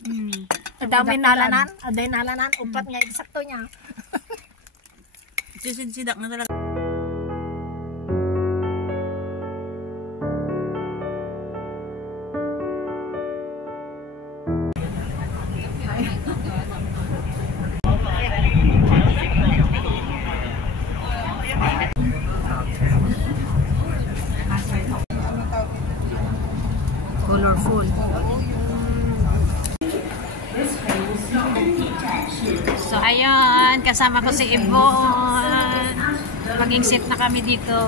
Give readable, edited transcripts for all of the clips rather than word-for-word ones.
Dami nalanan, aday nalanan, upat nga eksakto niya. Sisid-sidak na talaga. Colorful. So ayun, kasama ko si Yvonne. Maging set na kami dito.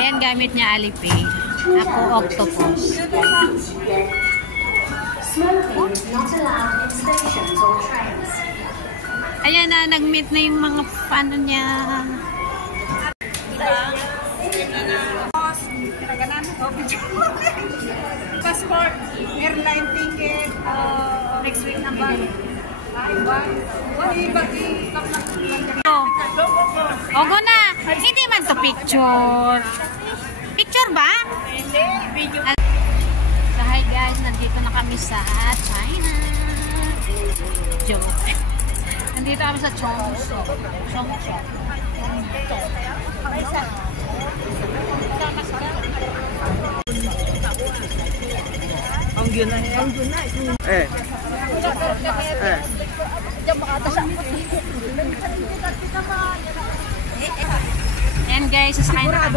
Ayan, gamit niya Alipay. Ako Octopus. Ayan na, nag-meet na yung mga fan niya. Passport, airline ticket, next week na ba? Ogo na! Hindi man to picture. Picture ba? Hindi, video. So hi guys, nandito na kami sa China. Joke. Nandito kami sa Chongqing. Ang gina niya. And guys, sasakay na kami.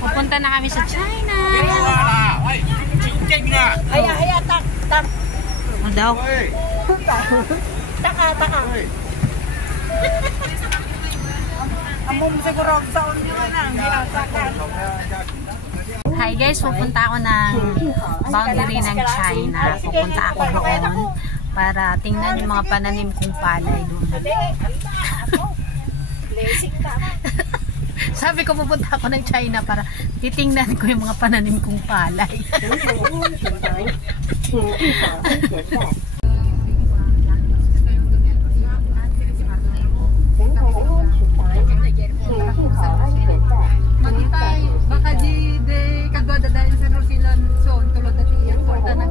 Pupunta na kami sa China. Ay, tak. Ano daw? Taka. Amom siguro sa unyo lang. Hi guys, pupunta ako ng boundary ng China. Pupunta ako doon para tingnan yung mga pananim kong palay doon. Sabi ko pupunta ako ng China para titingnan ko yung mga pananim kong palay. Baka di kagwada dahil sa Rosilan son tulad na tiyan porta ng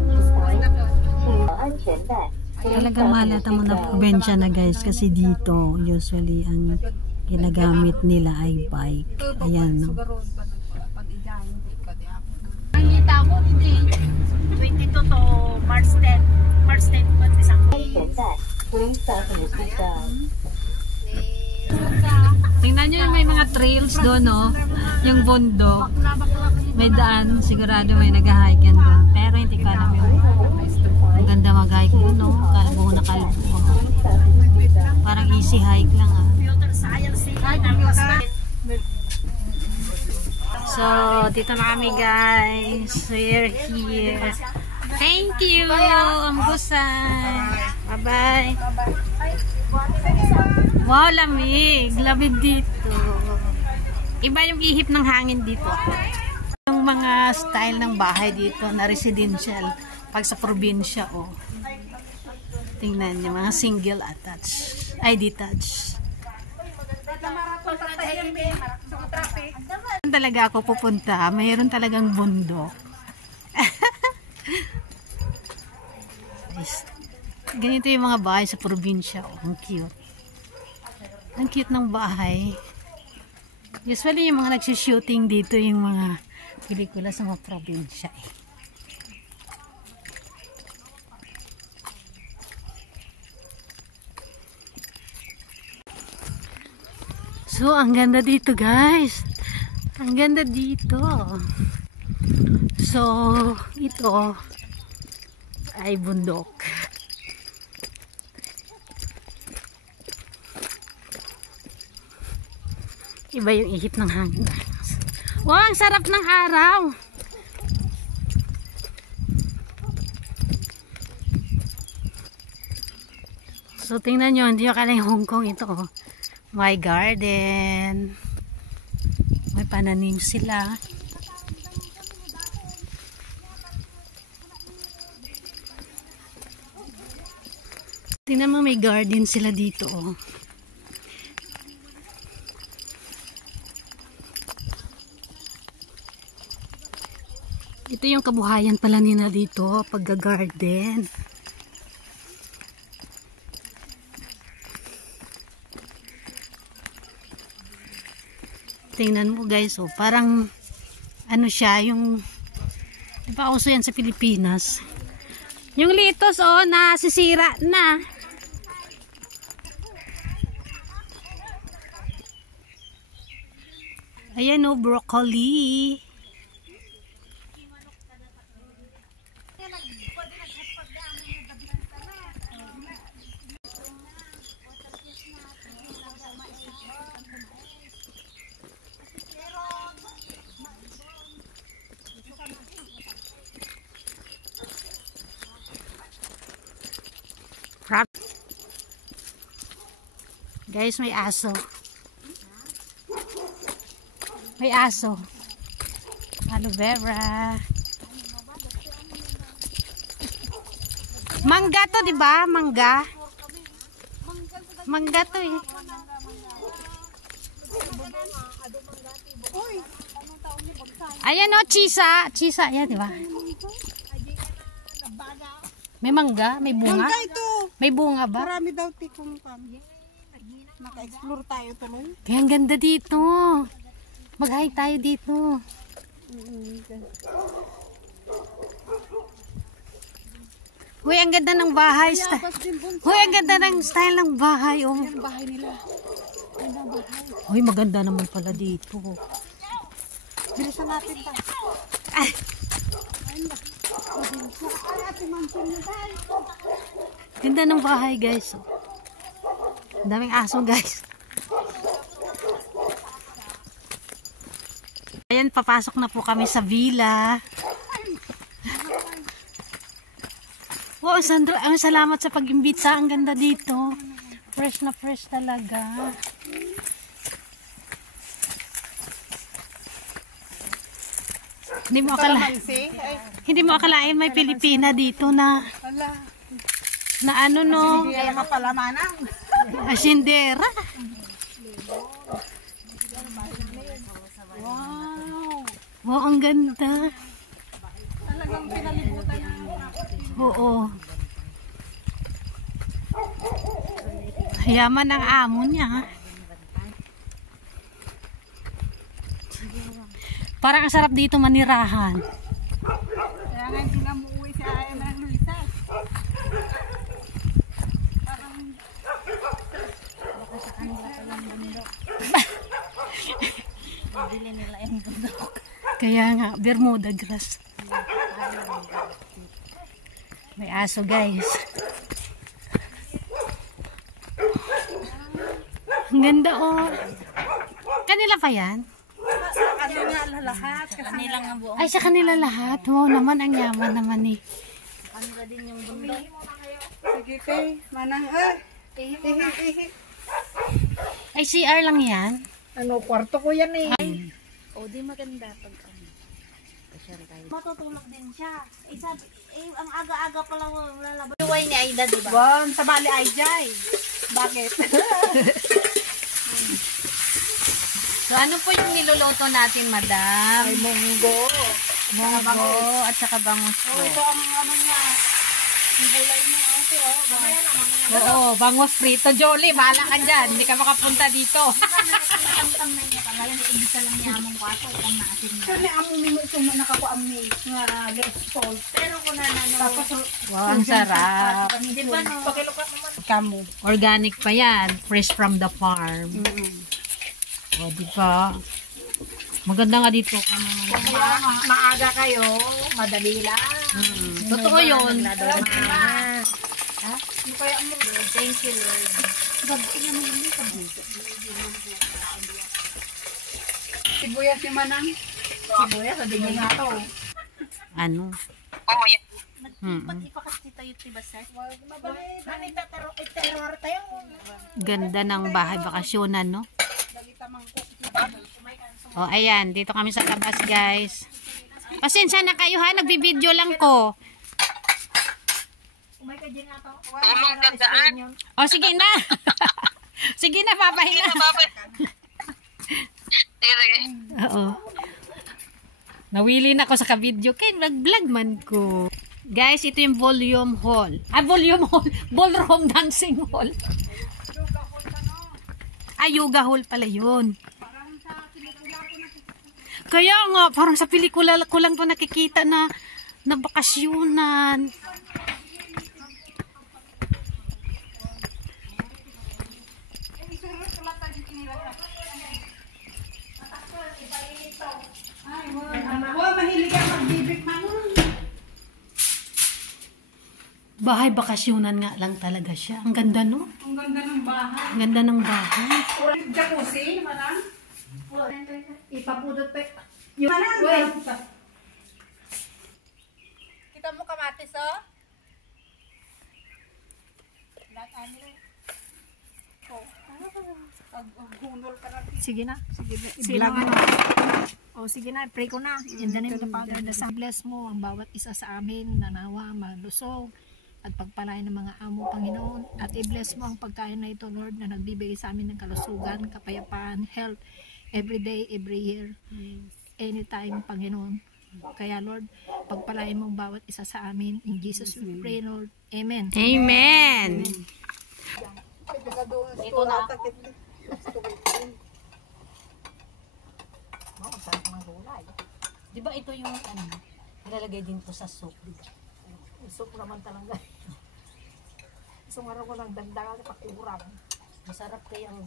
Talagang malata mo na probinsya na guys kasi dito usually ang ginagamit nila ay bike. Ayan no. Nakita mo hindi 22 to March 10. March 10 pa isang. Tingnan nyo yung may mga trails doon, no? Yung bundok. May daan. Sigurado may nag-hike yan doon. Pero hindi ko alam yun. Ang ganda mag-hike doon, no? Kalbo na kalbo. Parang easy hike lang, ah. So, dito na kami, guys. We're here. Thank you, Ambusan. Bye-bye. Wow, lamig. Lamig dito. Iba yung ihip ng hangin dito. Yung mga style ng bahay dito na residential. Pag sa probinsya, oh. Tingnan niyo, mga single attached. Ay, detached. Saan talaga ako pupunta? Mayroon talagang bundok. Ganito yung mga bahay sa probinsya. Oh, ang cute. Ang cute ng bahay. Usually yung mga nagsushooting dito yung mga pelikula sa mga probinsya. So, ang ganda dito guys. Ang ganda dito. So, ito ay bundok. Iba yung ihip ng hangin. Wow, ang sarap ng araw. So, tingnan nyo, hindi nyo kala yung Hong Kong ito. May garden. May pananim sila. Tingnan mo, may garden sila dito, oh. Ito yung kabuhayan pala nila dito, pagga-garden. Tingnan mo guys, oh, parang ano siya, yung di ba uso yan sa Pilipinas? Yung litos, oh, nasisira na. Ayan, oh, broccoli. Guys, may aso. May aso. Aloe vera. Mangga to, di ba? Mangga. Mangga to eh. Ayan o, chisa. Chisa yan, di ba? May mangga? May bunga? Mangga ito. May bunga ba? Marami daw tikong kami. Naka-explore tayo tuloy. Kaya ang ganda dito. Mag-hi tayo dito. Uy, ang ganda ng bahay. Uy, ang ganda ng style ng bahay. Oh. Yung bahay nila. Uy, maganda naman pala dito. Bilisan natin pa. Ay. Ganda ng bahay guys. Ang daming aso guys. Ayan, papasok na po kami sa villa. Wow, Sandro, salamat sa pag-imbita. Ang ganda dito. Fresh na fresh talaga. Hindi mo akalain may Pilipina dito na ano no. Hindi alam pala manang. Asyendera. Wow. Wow, ang ganda. Talagang pinalibutan niya. Oo. Yaman ang amo niya. Parang ang sarap dito manirahan. Kaya nga hindi na muuwi si Aya ng Luisa. Baka sa kanila palang bundok. Bili nila yung bundok. Kaya nga, Bermuda grass. May aso guys. Ang ganda oh. Kanila pa yan? Ano nga lahat? Kanilang ang buong. Ay, sa kanila lahat. Wow naman, ang yaman naman eh. Kanila din yung bundok. Sige kay, manang ihi. Ay, CR lang yan? Ano, kwarto ko yan eh. O, di maganda pag matutulog din siya. Ang aga-aga pala lalabas. Luway ni Aida, di ba? Bon, sa bali ay jay. Bakit? So, ano po yung niluluto natin, madam? Ay, munggo. Munggo at saka bangus po. Ito ang ano niya. Ang gulay niya. Ito, Oo, bangus frito. Jolly, bahala ka dyan. Hindi ka makapunta dito. Ang na niya pala. Yung ibisa lang niya among kwaso. Itang naasin niya. Kasi amo mo ito mo nakakuami nga less salt. Pero kung nanano. Tapos, Wow, ang sarap. Di ba no? pakilukat naman. Kamu. Organic pa yan. Fresh from the farm. O, di ba? Maganda nga dito. Maaga kayo, madali lang. Totoo yun. Kaya mo, Thank you, Lord. sibuyas ni Manang. Sibuyas, sabi niya nga to. Ano? Ipakas tayo, diba, sir? Ganda ng bahay bakasyonan, no? O, ayan. Dito kami sa labas, guys. Pasensya na kayo, ha? Nagbibideo lang ko. Tulong gandaan. O, sige na. Sige na, papahinga. Sige, sige. Oo. Nawili na ako sa ka-video. Kaya nag-vlog man ko. Guys, ito yung volume hall. Volume hall. Ballroom dancing hall. Yoga hall pala yun. Kaya nga, parang sa pelikula ko lang to nakikita na bakasyunan. Bahay bakasyunan nga lang talaga siya. Ang ganda, no? Ang ganda ng bahay. Ang ganda ng bahay. Jacuzzi, manang. Ipapudot pa. Manang. Kita mo kamatis, oh? Sige na. Sige na. O sige na, pray ko na. In the name of the Father, the Son, bless mo ang bawat isa sa amin na nawa, malusog at pagpalain ng mga amo, Panginoon. At i-bless mo ang pagkain na ito, Lord, na nagbibigay sa amin ng kalusugan, kapayapaan, health, every day, every year, anytime, Panginoon. Kaya, Lord, pagpalain mo ang bawat isa sa amin. In Jesus we pray, Lord. Amen. Amen. Ito na. Di ba ito yung nilalagay din po sa soup, di ba? Soup naman talaga. Isang araw ko lang dagdagan at pakurang. Masarap kaya ang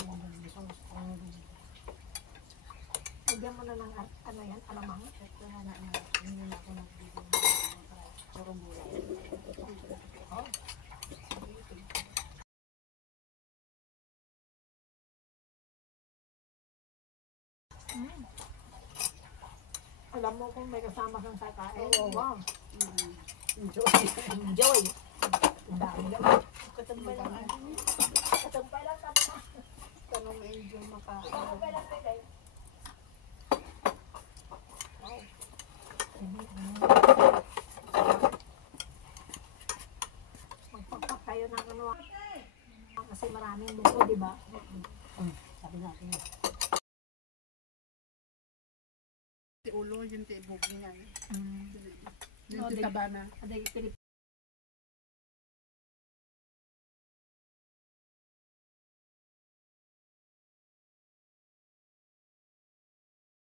Lagyan mo na ng ano yan, alamang. ito na hindi na ako nagbibigay ng purong gulay. Alam mo kung may kasama kang kakain. Wow. Enjoy. Enjoy. Ang dami naman. Katampay lang. Katampay lang. Tanong may enjoy makain. Katampay lang kayo. Wow. Magpagpak tayo ng ano. Kasi maraming buko, di ba? Sabi natin. Ulo, yung tibok niya. Yung titaba na. Aday